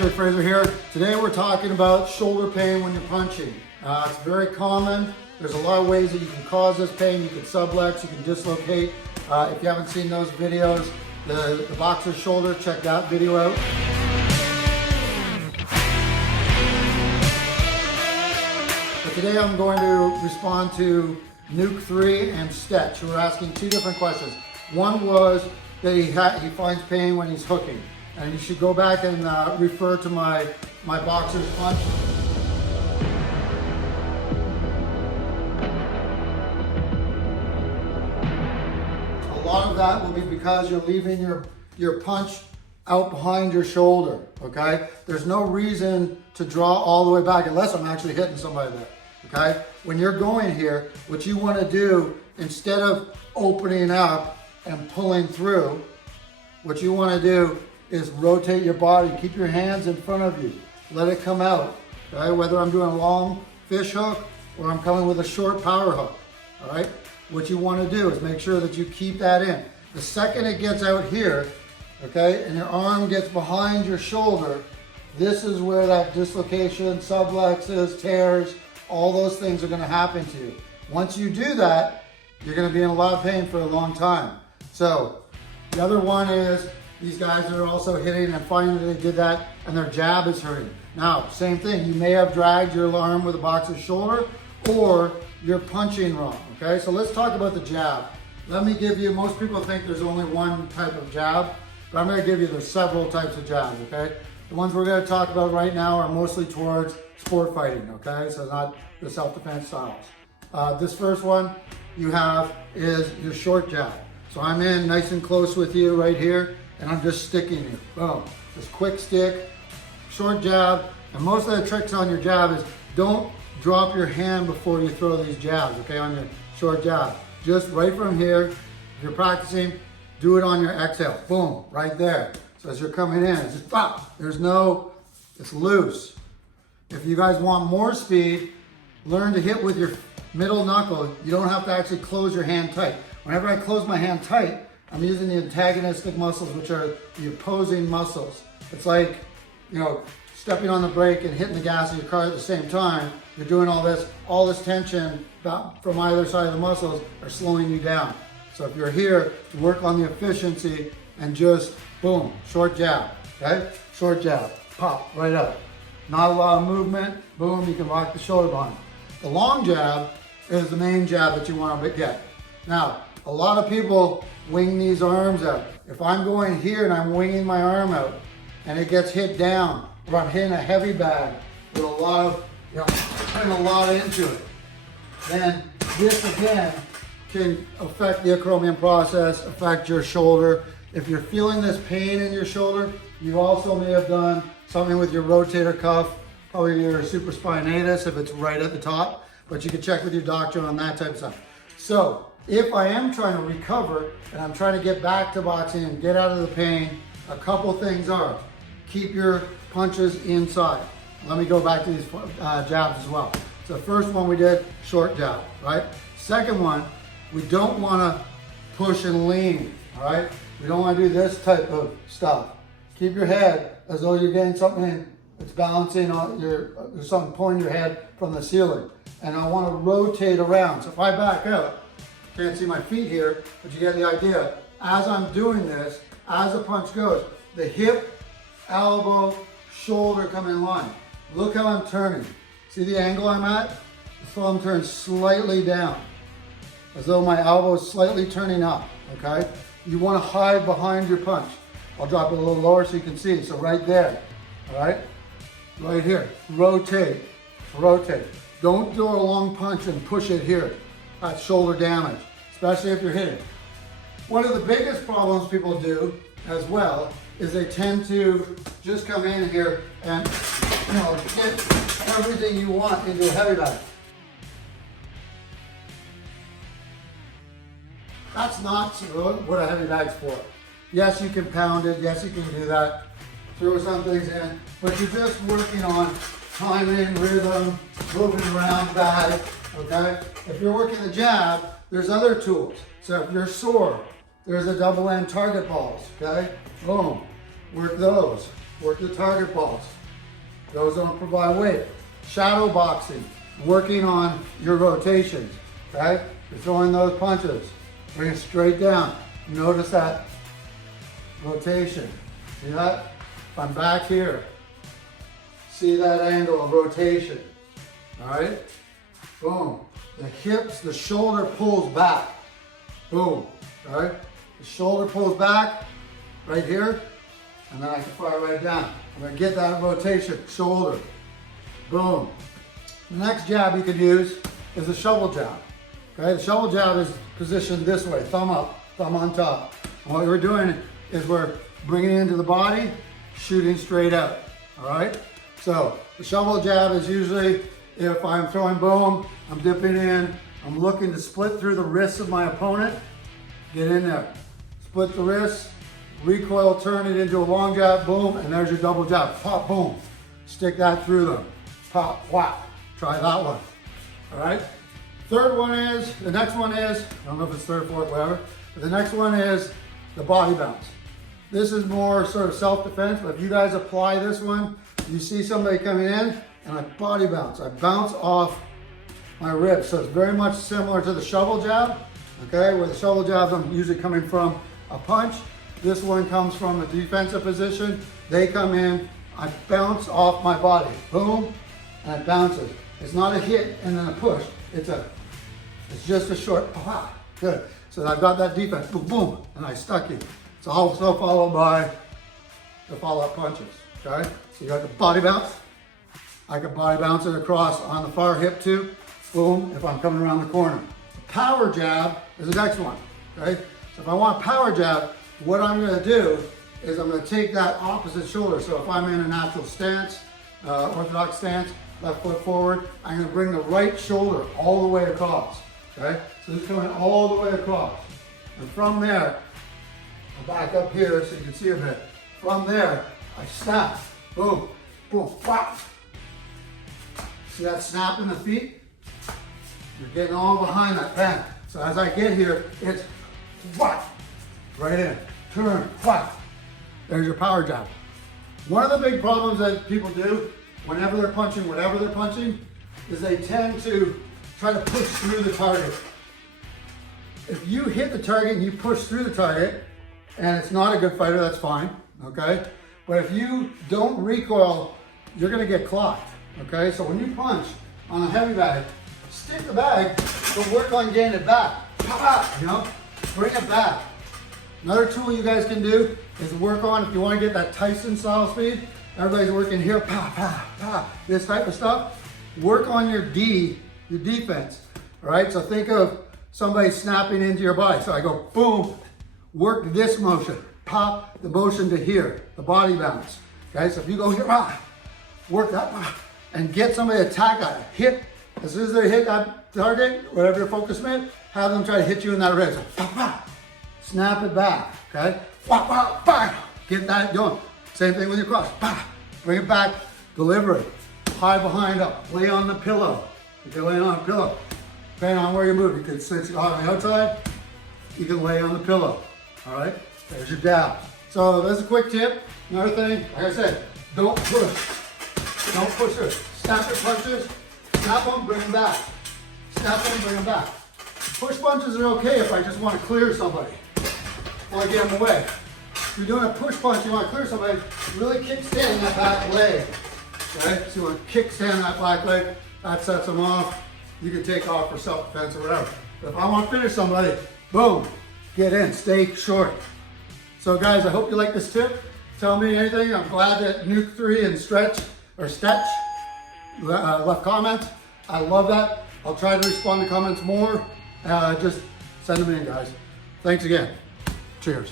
Dr. Fraser here. Today we're talking about shoulder pain when you're punching. It's very common. There's a lot of ways that you can cause this pain. You can sublux, you can dislocate. If you haven't seen those videos, the boxer's shoulder, check that video out. But today I'm going to respond to Nuke 3 and Stetch, who are asking two different questions. One was that he finds pain when he's hooking. And you should go back and refer to my boxer's punch. A lot of that will be because you're leaving your punch out behind your shoulder, okay? There's no reason to draw all the way back unless I'm actually hitting somebody there, okay? When you're going here, what you want to do, instead of opening up and pulling through, what you want to do is rotate your body, keep your hands in front of you, let it come out, okay? Whether I'm doing a long fish hook or I'm coming with a short power hook, all right? What you want to do is make sure that you keep that in. The second it gets out here, okay, and your arm gets behind your shoulder, this is where that dislocation, subluxes, tears, all those things are going to happen to you. Once you do that, you're going to be in a lot of pain for a long time. So the other one is these guys are also hitting and finding that they did that and their jab is hurting. Now, same thing, you may have dragged your arm with a boxer's shoulder or you're punching wrong, okay? So let's talk about the jab. Let me give you, most people think there's only one type of jab, but I'm gonna give you there's several types of jabs, okay? The ones we're gonna talk about right now are mostly towards sport fighting, okay? So not the self-defense styles. This first one you have is your short jab. So I'm in nice and close with you right here, and I'm just sticking you. Boom. Just quick stick, short jab. And most of the tricks on your jab is don't drop your hand before you throw these jabs, okay, on your short jab. Just right from here, if you're practicing, do it on your exhale. Boom, right there. So as you're coming in, it's just pop. It's loose. If you guys want more speed, learn to hit with your middle knuckle. You don't have to actually close your hand tight. Whenever I close my hand tight, I'm using the antagonistic muscles, which are the opposing muscles. It's like, you know, stepping on the brake and hitting the gas of your car at the same time. You're doing all this tension from either side of the muscles are slowing you down. So if you're here to work on the efficiency and just boom, short jab, okay? Short jab, pop, right up. Not a lot of movement, boom, you can lock the shoulder behind. The long jab is the main jab that you want to get. Now, a lot of people wing these arms out. If I'm going here and I'm winging my arm out and it gets hit down, or I'm hitting a heavy bag with a lot of, putting a lot into it, then this again can affect the acromion process, affect your shoulder. If you're feeling this pain in your shoulder, you also may have done something with your rotator cuff, probably your supraspinatus if it's right at the top, but you can check with your doctor on that type of stuff. So if I am trying to recover and I'm trying to get back to boxing and get out of the pain, a couple things are, keep your punches inside. Let me go back to these jabs as well. So the first one we did, short jab, right? Second one, we don't wanna push and lean, all right? We don't wanna do this type of stuff. Keep your head as though you're getting something that's balancing on there's something pulling your head from the ceiling. And I wanna rotate around. So if I back up, can't see my feet here, but you get the idea. As I'm doing this, as the punch goes, the hip, elbow, shoulder come in line. Look how I'm turning. See the angle I'm at? The thumb turns slightly down, as though my elbow is slightly turning up, okay? You want to hide behind your punch. I'll drop it a little lower so you can see. So right there, all right? Right here, rotate, rotate. Don't do a long punch and push it here. That's shoulder damage, especially if you're hitting. One of the biggest problems people do as well is they tend to just come in here and get everything you want into a heavy bag. That's not what a heavy bag's for. Yes, you can pound it, yes, you can do that, throw some things in, but you're just working on timing, rhythm, moving around bag, okay? If you're working the jab, there's other tools. So if you're sore, there's a double end target balls, okay? Boom, work those. work the target balls. Those don't provide weight. Shadow boxing, working on your rotations, okay? You're throwing those punches, bring it straight down. Notice that rotation. See that? If I'm back here, see that angle of rotation, all right? Boom. The hips, the shoulder pulls back. Boom, all right? The shoulder pulls back right here, and then I can fire right down. I'm gonna get that rotation, shoulder. Boom. The next jab you could use is a shovel jab. Okay, the shovel jab is positioned this way, thumb up, thumb on top. And what we're doing is we're bringing it into the body, shooting straight out, all right? So the shovel jab is usually, if I'm throwing boom, I'm dipping in, I'm looking to split through the wrists of my opponent, get in there. Split the wrists, recoil, turn it into a long jab, boom, and there's your double jab. Pop, boom. Stick that through them. Pop, whap. Try that one. All right? The next one is, I don't know if it's third, fourth, whatever, but the next one is the body bounce. This is more sort of self-defense, but if you guys apply this one, you see somebody coming in, and I body bounce. I bounce off my ribs. So it's very much similar to the shovel jab, okay? Where the shovel jabs, I'm usually coming from a punch. This one comes from a defensive position. They come in, I bounce off my body, boom, and it bounces. It's not a hit and then a push. It's just a short, pop, good. So I've got that defense, boom, boom, and I stuck you. It's also followed by the follow-up punches, okay? So you got the body bounce. I can body bounce it across on the far hip too, boom, if I'm coming around the corner. The power jab is the next one, okay? So if I want a power jab, what I'm gonna do is I'm gonna take that opposite shoulder. So if I'm in a natural stance, orthodox stance, left foot forward, I'm gonna bring the right shoulder all the way across, okay? So this is coming all the way across. And from there, I'll back up here so you can see a bit. From there, I snap, boom, boom, pop. See that snap in the feet? You're getting all behind that bend. So as I get here, it's whack, right in, turn, whack. There's your power jab. One of the big problems that people do whenever they're punching, whatever they're punching, is they tend to try to push through the target. If you hit the target and you push through the target, and it's not a good fighter, that's fine, okay? But if you don't recoil, you're gonna get clocked, okay? So when you punch on a heavy bag, stick the bag, but work on getting it back. You know, bring it back. Another tool you guys can do is work on, if you want to get that Tyson style speed, everybody's working here, pa, pa, pa, this type of stuff. Work on your defense, all right? So think of somebody snapping into your body. So I go boom, work this motion, pop the motion to here, the body bounce, okay? So if you go here, ah, work that, and get somebody to attack at it, hit, as soon as they hit that target, whatever your focus meant, have them try to hit you in that rib. So, bah, bah. Snap it back, okay? Bah, bah, bah. Get that going. Same thing with your cross. Bah. Bring it back, deliver it. High behind up, lay on the pillow. You can lay on the pillow. Depending on where you move, you can sit on the outside, you can lay on the pillow, all right? There's your jab. So that's a quick tip. Another thing, like I said, don't push. Don't push it. Snap your punches. Snap them, bring them back. Snap them, bring them back. Push punches are okay if I just want to clear somebody or get them away. If you're doing a push punch, you want to clear somebody, really kickstand that back leg. Okay? So you want to kickstand that back leg, that sets them off. You can take off for self-defense or whatever. But if I want to finish somebody, boom, get in, stay short. So guys, I hope you like this tip. Tell me anything. I'm glad that Nuke 3 and Stretch left comments. I love that. I'll try to respond to comments more. Just send them in, guys. Thanks again. Cheers.